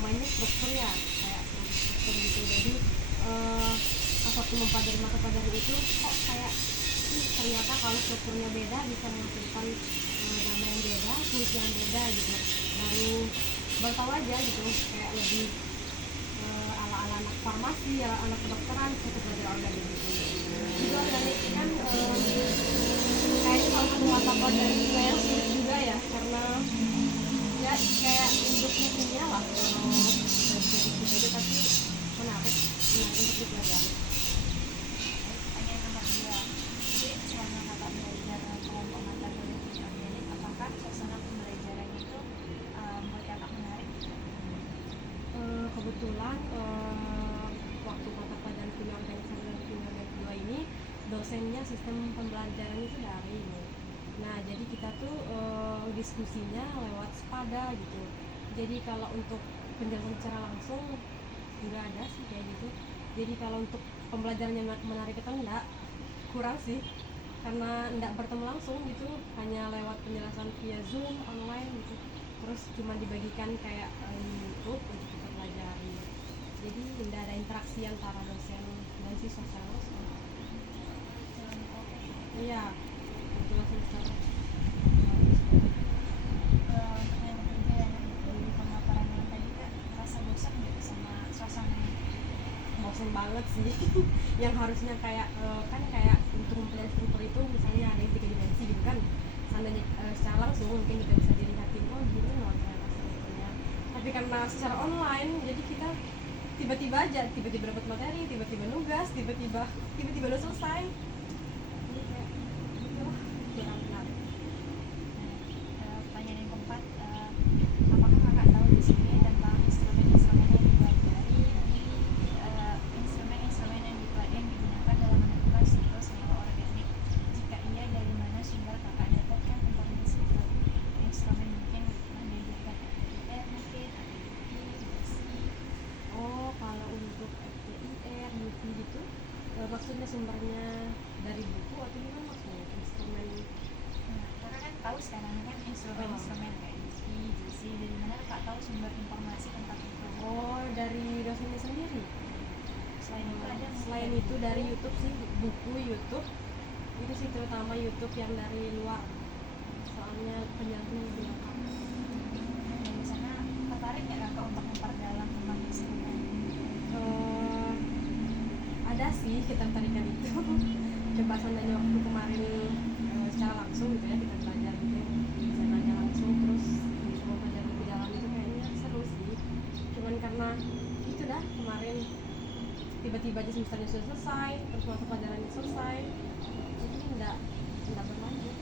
mainnya struktur ya, kayak struktur gitu. Jadi pas waktu mempelajari mata pelajaran itu kok kayak ternyata kalau strukturnya beda bisa menghasilkan nama yang beda, fungsi yang beda gitu. Baru tahu aja gitu, kayak lebih ala-ala anak farmasi, ala anak kedokteran kita belajar organik gitu. Juga organik kan kayak salah satu mata pelajaran juga yang sulit juga ya, karena ya kayak induknya kimia lah kalau sedikit aja, tapi menarik untuk dipelajari. Pertanyaan nomor 2. Jadi selama kakak belajar kelompok mata kuliah kimia organik, apakah suasana pembelajarannya itu buat kakak menarik? Kebetulan waktu mata pelajaran kimia organik dan kimia organik 2 ini dosennya sistem pembelajaran itu daring. Nah jadi kita tuh diskusinya lewat Spada gitu. Jadi kalau untuk penjelasan secara langsung nggak ada sih kayak gitu. Jadi kalau untuk pembelajarannya menarik atau enggak, kurang sih, karena enggak bertemu langsung gitu, hanya lewat penjelasan via Zoom online gitu. Terus cuma dibagikan kayak YouTube untuk kita pelajari. Jadi tidak ada interaksi antara dosen dan siswa secara langsung. Iya, penjelasan secara Untuk yang ketiga, dari pemaparan yang tadi kak, merasa bosan nggak sama suasananya? bosan banget sih. Yang harusnya kayak kan kayak untuk mempelajari struktur itu misalnya ada yang 3 dimensi gitu kan, seandainya secara langsung mungkin kita bisa dilihatin, oh gini loh ternyata strukturnya. Tapi karena secara online jadi kita tiba-tiba dapat materi, tiba-tiba nugas, tiba-tiba udah selesai. Jadi kayak gitu lah, kurang menarik. Pertanyaan yang keempat, apakah kakak tahu di sini tentang instrumen-instrumen yang dipelajari di instrumen-instrumen yang digunakan dalam menentukan struktur senyawa organik? Jika iya, dari mana sumber kakak dapatkan informasi itu? Instrumen mungkin menyebutkan FTIR mungkin, ATP, Oh, kalau untuk FTIR, UV gitu, maksudnya sumbernya dari buku atau gimana maksudnya? Instrumen. Nah, kakak kan tahu sekarang kan instrumen-instrumen kayak GC, dari mana kakak tahu sumber informasi tentang itu? Oh, dari dosennya sendiri. Selain itu ada mungkin Selain itu dari YouTube sih, buku YouTube. Itu sih terutama YouTube yang dari luar. Soalnya penjelasannya lebih lengkap. Dan di sana tertarik nggak kakak untuk memperdalam tentang instrumen? Ada sih ketertarikan itu. Coba seandainya waktu kemarin secara langsung gitu ya, kita belajar gitu, bisa nanya langsung, terus bisa belajar lebih dalam, itu kayaknya seru sih. Cuman karena itu dah kemarin tiba-tiba aja semesternya sudah selesai, terus mata pelajarannya selesai, jadi enggak berlanjut.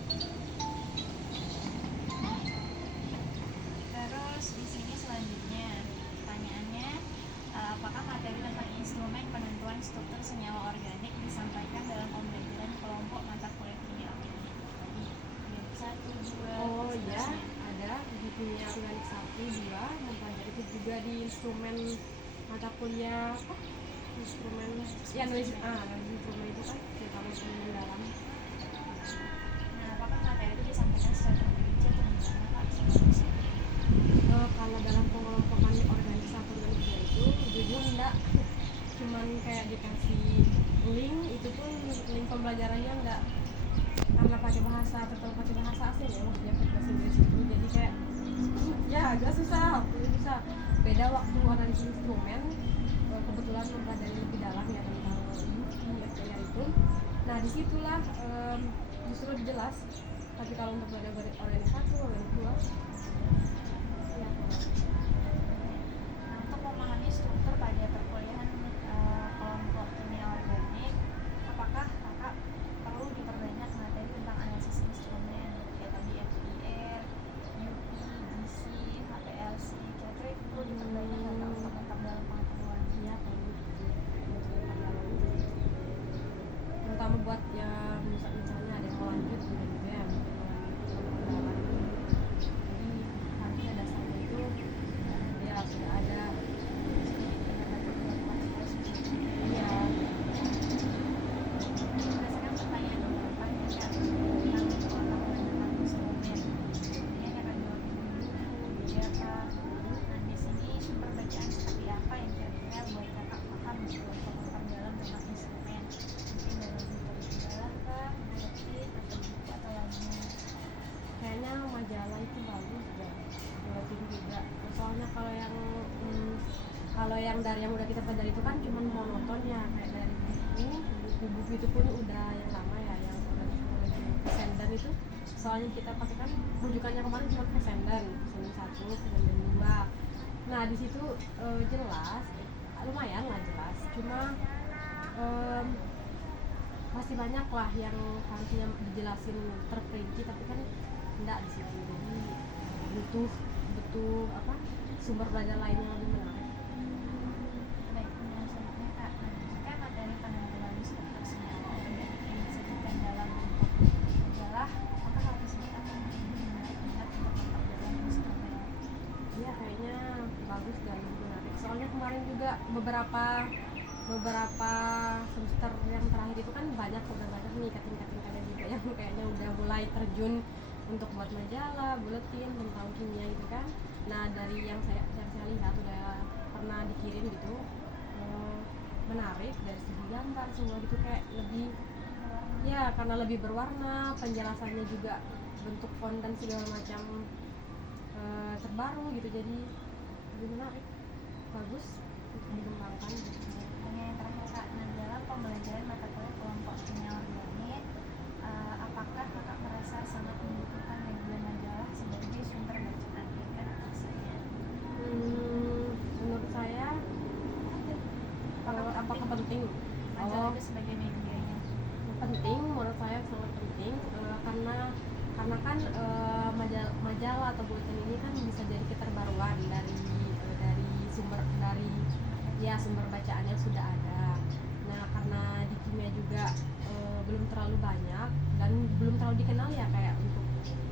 Terus di sini selanjutnya pertanyaannya, apakah materi tentang instrumen penentuan struktur senyawa organik disampaikan dalam pembelajaran kelompok mata kuliah kimia organik tadi? Yang 1, 2, Oh ya, seterusnya. ada di kimia organik 1, 2, mempelajari itu juga di instrumen mata kuliah apa? Instrumen ya, nulis instrumen itu kan terutama instrumen dalam. Nah, apakah materi itu disampaikan secara terperinci atau gimana kak? Seterusnya. Kalau dalam pengelompokan organik 1 dan 2 itu jujur enggak, cuman kayak dikasih link, itu pun link pembelajarannya enggak, karena pakai bahasa asing ya, maksudnya pakai bahasa Inggris itu, jadi kayak ya agak susah. Beda waktu analisis instrumen, kebetulan mempelajari lebih dalam ya tentang FTIR itu. Nah disitulah justru lebih jelas. Tapi kalau untuk belajar organik 1, organik 2 ya Nah, untuk memahami struktur pada perkuliahan kelompok kimia organik, apakah kakak perlu diperbanyak materi tentang analisis instrumen kayak tadi FTIR, UV, GC, HPLC, kira-kira itu perlu diperbanyak kakak untuk memperdalam pengetahuan? ya perlu gitu, terutama buat yang misalnya ada yang mau lanjut gitu ya, pembacaan seperti apa yang kira-kira buat kakak paham gitu untuk memperdalam tentang instrumen, mungkin dalam bentuk majalah kah, buletin atau buku atau lainnya. Kayaknya majalah itu bagus deh, buletin juga. Soalnya kalau yang dari yang udah kita pelajari itu kan cuma monoton ya, kayak dari buku itu pun udah yang lama ya, yang udah Fessenden itu. Soalnya kita pakai kan rujukannya kemarin cuma Fessenden 1, Fessenden 2. Nah di situ jelas, lumayan lah jelas. Cuma masih banyak lah yang harusnya dijelasin terperinci, tapi kan enggak di situ. Jadi butuh apa, sumber belajar lain yang lebih menarik. Baik, pertanyaan selanjutnya kak, nah jika materi penanggulangan struktur senyawa tidak disajikan dalam bentuk majalah, maka hal tersebut akan menjadi menarik minat untuk memperdalam instrumen. Iya kayaknya bagus dan menarik. Soalnya kemarin juga beberapa semester yang terakhir itu kan udah banyak nih kating-katingnya juga yang kayaknya udah mulai terjun untuk buat majalah, buletin tentang kimia gitu kan. Nah dari yang saya lihat udah pernah dikirim gitu, menarik dari segi gambar semua gitu, kayak lebih ya karena lebih berwarna, penjelasannya juga bentuk font dan segala macam terbaru gitu, jadi lebih menarik, bagus untuk dikembangkan gitu. Pertanyaan yang terakhir kak, nah dalam pembelajaran mata kuliah kelompok kimia organik, apakah kakak merasa sangat membutuhkan media majalah sebagai sumber bacaan dan rasanya? Menurut saya apakah penting? Majalah itu sebagai medianya. Penting, menurut saya sangat penting, karena kan majalah atau buletin ini kan bisa jadi keterbaruan dari sumber bacaan yang sudah ada. Nah karena di kimia juga belum terlalu banyak dan belum terlalu dikenal ya, kayak untuk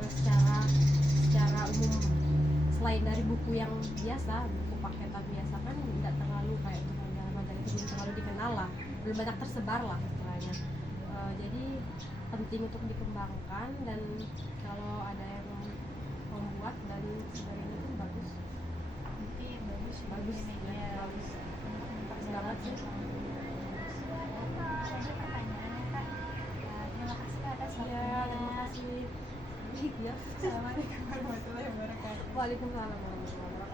secara umum, selain dari buku yang biasa, buku paketan biasa kan tidak terlalu, kayak majalah itu belum terlalu dikenal lah, belum banyak tersebar lah istilahnya. Jadi penting untuk dikembangkan, dan kalau ada yang membuat dan sebagainya itu bagus. Berarti bagus Ya, media bagus untuk memperdalam banget sih. Tadi pertanyaannya kak, terima kasih kak atas waktunya. Ya, terima kasih. Ya. Assalamualaikum warahmatullahi wabarakatuh. Waalaikumsalam warahmatullahi wabarakatuh.